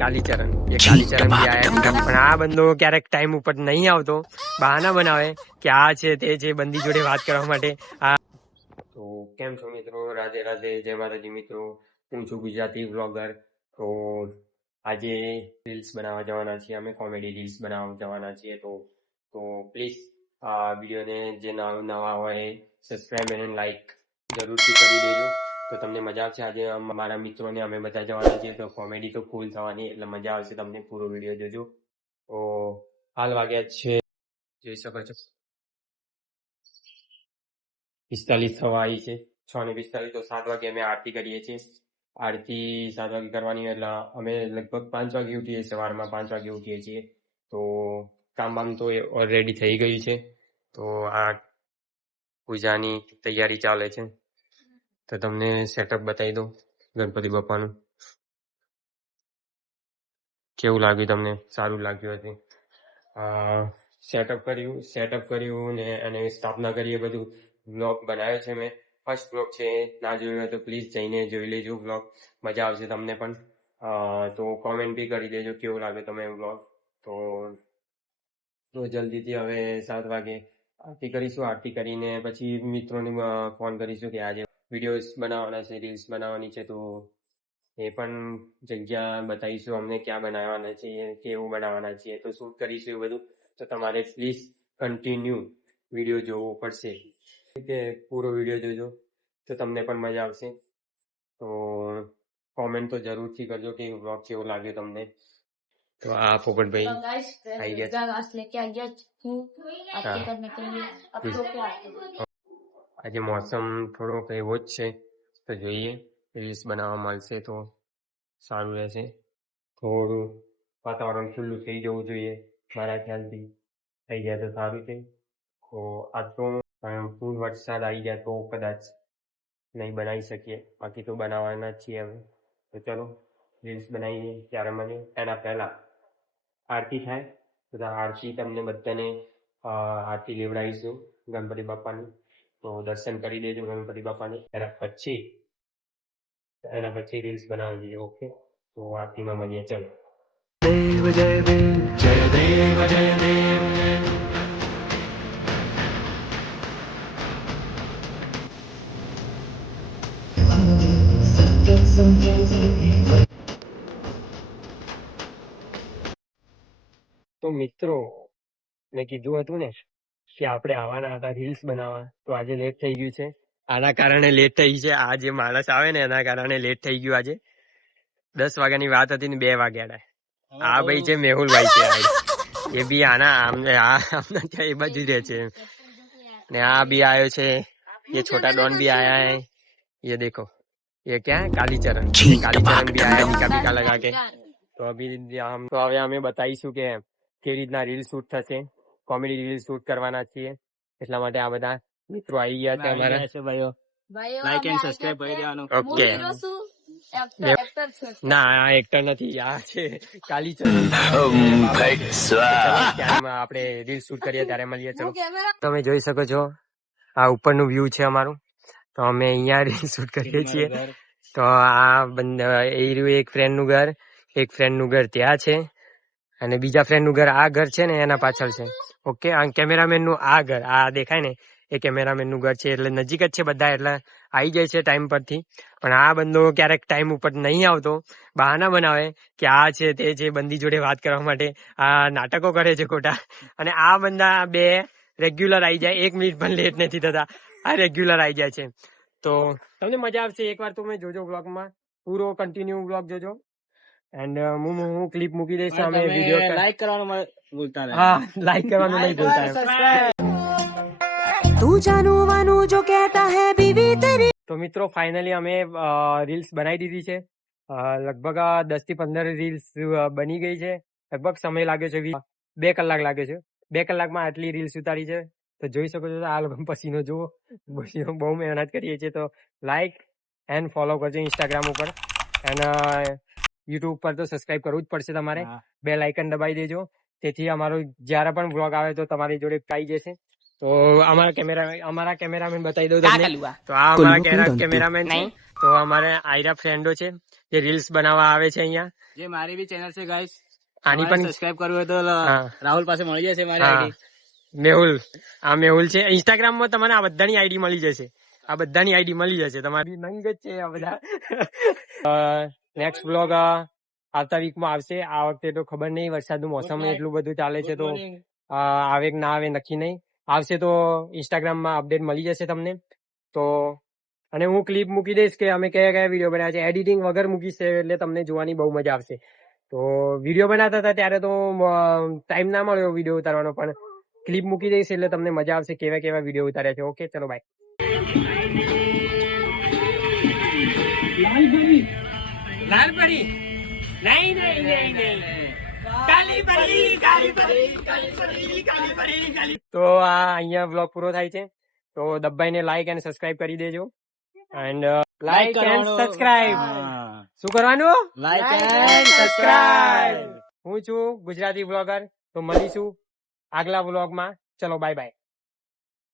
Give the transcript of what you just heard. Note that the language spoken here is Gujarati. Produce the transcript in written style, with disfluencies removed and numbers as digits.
કાલીચરણ બી આયા પણ આ બંદો ક્યારેક ટાઈમ ઉપર નહીં આવતો, બહાના બનાવે કે આ છે તે છે, બંદી જોડે વાત કરવા માટે. તો કેમ છો મિત્રો? રાધે રાધે, જય માતાજી મિત્રો. હું છું ગુજરાતી વ્લોગર. તો આજે રીલ્સ બનાવવા જવાના છીએ અમે, કોમેડી રીલ્સ બનાવવા જવાના છીએ. તો પ્લીઝ આ વિડીયોને જે નવા હોય સબસ્ક્રાઈબ અને લાઈક જરૂરથી કરી દેજો, તો તમને મજા આવશે. આજે મારા મિત્રોને અમે બધા જવાના છીએ, તો કોમેડી તો ફૂલ થવાની, એટલે મજા આવશે. તમને પૂરો વિડીયો જોજો. તો હાલ વાગ્યા છે, જોઈ શકો છો 45 થવા આવી છે, 6:45. તો 7 વાગે અમે આરતી કરીએ છીએ. આરતી 7 વાગે કરવાની, એટલે અમે લગભગ 5 વાગે ઉઠીએ, સવારમાં 5 વાગે ઉઠીએ છીએ. તો કામ બામ તો ઓલરેડી થઈ ગયું છે. તો આ પૂજાની તૈયારી ચાલે છે. તો તમને સેટઅપ બતાવી દઉં ગણપતિ બાપાનું. કેવું લાગ્યું તમને? સારું લાગ્યું હશે. સેટઅપ કર્યું ને અને સ્થાપના કરીએ, બધું બ્લોગ બનાવ્યો છે મેં. ફર્સ્ટ બ્લોગ છે, ના જોયું હોય તો પ્લીઝ જઈને જોઈ લેજો બ્લોગ, મજા આવશે તમને પણ. તો કોમેન્ટ બી કરી દેજો કેવું લાગે તમે બ્લોગ. તો જલ્દીથી હવે 7 વાગે આરતી કરીશું. આરતી કરીને પછી મિત્રોને ફોન કરીશું કે આજે વિડીયોઝ બનાવવાના છે, રીલ્સ બનાવવાની છે. તો એ પણ જગ્યા બતાવીશું અમને, ક્યાં બનાવવાના છીએ, કેવું બનાવવાના છીએ, તો શૂટ કરીશું એ બધું. તો તમારે પ્લીઝ કન્ટિન્યુ વિડીયો જોવો પડશે, કે પૂરો વિડીયો જોજો તો તમને પણ મજા આવશે. તો કોમેન્ટ તો જરૂરથી કરજો કે વ્લોગ કેવો લાગ્યો તમને. તો આ પોપટભાઈ આવી ગયા. આજે મોસમ થોડોક એવો જ છે, તો જોઈએ રીલ્સ બનાવવા મળશે તો સારું રહેશે. થોડું વાતાવરણ ખુલ્લું થઈ જવું જોઈએ, મારા ખ્યાલથી થઈ જાય તો સારું છે. તો આ તો ફૂલ વરસાદ આવી જાય તો કદાચ નહીં બનાવી શકીએ, બાકી તો બનાવવાના જ છીએ હવે. તો ચલો રીલ્સ બનાવીએ ત્યારે મને. એના પહેલાં આરતી થાય, તો આરતી તમને બધાને આરતી લેવડાવીશું ગણપતિ બાપાની. તો દર્શન કરી દેજો ગણપતિ બાપાને. એના પછી રીલ્સ બનાવી દઈએ. ઓકે, તો આરતીમાં મળીએ. ચલો. દેવ જય દેવ, જય દેવ જય દેવ. તો મિત્રો, મેં કીધું હતું ને કે આપણે આવવાના હતા રીલ્સ બનાવવા, તો આજે લેટ થઈ ગયું છે. આના કારણે લેટ થઈ છે. આ જે માણસ આવે ને એના કારણે લેટ થઈ ગયું. આજે 10 વાગ્યાની વાત હતી ને 2 વાગ્યા. આ ભાઈ છે મેહુલભાઈ છે, એ બી આમના ત્યાં એ બાજુ રહે છે. ને આ બી આવ્યો છે, ये छोटा डॉन भी आया है, ये देखो ये क्या है, कालीचरण भी आया टीका बीका लगा के. તો હવે અમે બતાવીશું કે કેવી રીતના રીલ શૂટ થશે, કોમેડી રીલ શૂટ કરવાના છીએ. એટલા માટે આ બધા મિત્રો આવી ગયા છે અમારા. લાઈક એન્ડ સબસ્ક્રાઇબ કરી દેવાનું. ઓકે, ના આ એક્ટર નથી, આ છે કાલીચરણ. આપણે રીલ શૂટ કરીએ ત્યારે મળીએ. ચલો, તમે જોઈ શકો છો આ ઉપરનું વ્યૂ છે અમારું. તો અમે અહીંયા રીલ શૂટ કરીએ છીએ. તો આ એક ફ્રેન્ડનું ઘર, એક ફ્રેન્ડનું ઘર ત્યાં છે, અને બીજા ફ્રેન્ડનું ઘર આ ઘર છે ને એના પાછળ છે. ઓકે, આ કેમેરામેનનું આ ઘર, આ દેખાય ને એ કેમેરામેનનું ઘર છે. એટલે નજીક જ છે બધા, એટલે આવી જાય છે ટાઈમ પરથી. પણ આ બંદો ક્યારેક ટાઈમ ઉપર નહીં આવતો, બહાના બનાવે કે આ છે તે છે, બંદી જોડે વાત કરવા માટે આ નાટકો કરે છે ખોટા. અને આ બંદા બે રેગ્યુલર આવી જાય, 1 મિનિટ પણ લેટ નથી થતા, આ રેગ્યુલર આવી જાય છે. તો તમને મજા આવશે. એકવાર તમે જોજો બ્લોગમાં, પૂરો કન્ટિન્યુ બ્લોગ જોજો. એન્ડ હું ક્લિપ મૂકી દઈશ. અમે વિડીયો લાઈક કરવાનું ભૂલતા નહીં. હા, લાઈક કરવાનું નહીં ભૂલતા. તું જાનવાનું જો કહેતા હે બીવી તેરી. તો મિત્રો ફાઇનલી અમે રીલ્સ બનાવી દીધી છે. લગભગ 10 થી 15 રીલ્સ બની ગઈ છે. લગભગ સમય લાગ્યો છે 2 કલાક લાગ્યો છે. 2 કલાકમાં આટલી રીલ્સ ઉતારી છે. તો જોઈ શકો છો આ લોકો પસીનો જુઓ, બહુ મહેનત કરીએ છીએ. તો લાઈક એન્ડ ફોલો કરજો ઇન્સ્ટાગ્રામ ઉપર, એન્ડ યુટ્યુબ પર તો સબસ્ક્રાઇબ કરવું જ પડશે તમારે. બેલ આઇકન દબાવી દેજો, તેથી અમારો જ્યારે પણ વ્લોગ આવે તો તમારી જોડે આવી જશે. તો અમારા કેમેરામેન બતાવી દઉં તમને. તો આ અમારા કેમેરામેન છે, તો અમારે આયરા ફ્રેન્ડો છે જે રીલ્સ બનાવવા આવે છે અહીંયા. જે મારી બી ચેનલ છે ગાઈસ, આની પણ સબસ્ક્રાઇબ કરવું હોય તો હા. રાહુલ પાસે મળી જશે મારી હા આઈડી. મેહુલ, આ મેહુલ છે. ઇન્સ્ટાગ્રામ માં તમને આ બધાની આઈડી મળી જશે. આ બધાની આઈડી મળી જશે. તમારી નંગ જ છે આ બધા. નેક્સ્ટ બ્લોગ આવતા વીકમાં આવશે. આ વખતે તો ખબર નહીં, વરસાદનું મોસમ એટલું બધું ચાલે છે તો આવે કે ના આવે નક્કી નહીં. આવશે તો ઇન્સ્ટાગ્રામમાં અપડેટ મળી જશે તમને. તો અને હું ક્લિપ મૂકી દઈશ કે અમે કયા કયા વિડીયો બનાવ્યા છે. એડિટિંગ વગર મૂકીશ એટલે તમને જોવાની બહુ મજા આવશે. તો વિડીયો બનાવતા હતા ત્યારે તો ટાઈમ ના મળ્યો વિડીયો ઉતારવાનો, પણ ક્લિપ મૂકી દઈશ એટલે તમને મજા આવશે કેવા કેવા વિડીયો ઉતાર્યા છે. ઓકે ચલો બાય. લાલપરી નહીં નહીં નહીં નહીં તો આ અહીંયા વ્લોગ પૂરો થાય છે. તો દબાઈને લાઈક અને સબસ્ક્રાઇબ કરી દેજો. એન્ડ લાઈક એન્ડ સબસ્ક્રાઇબ શું કરવાનું? Like and subscribe. હું છું ગુજરાતી વ્લોગર. તો મળીશું આગલા વ્લોગમાં. ચલો બાય બાય.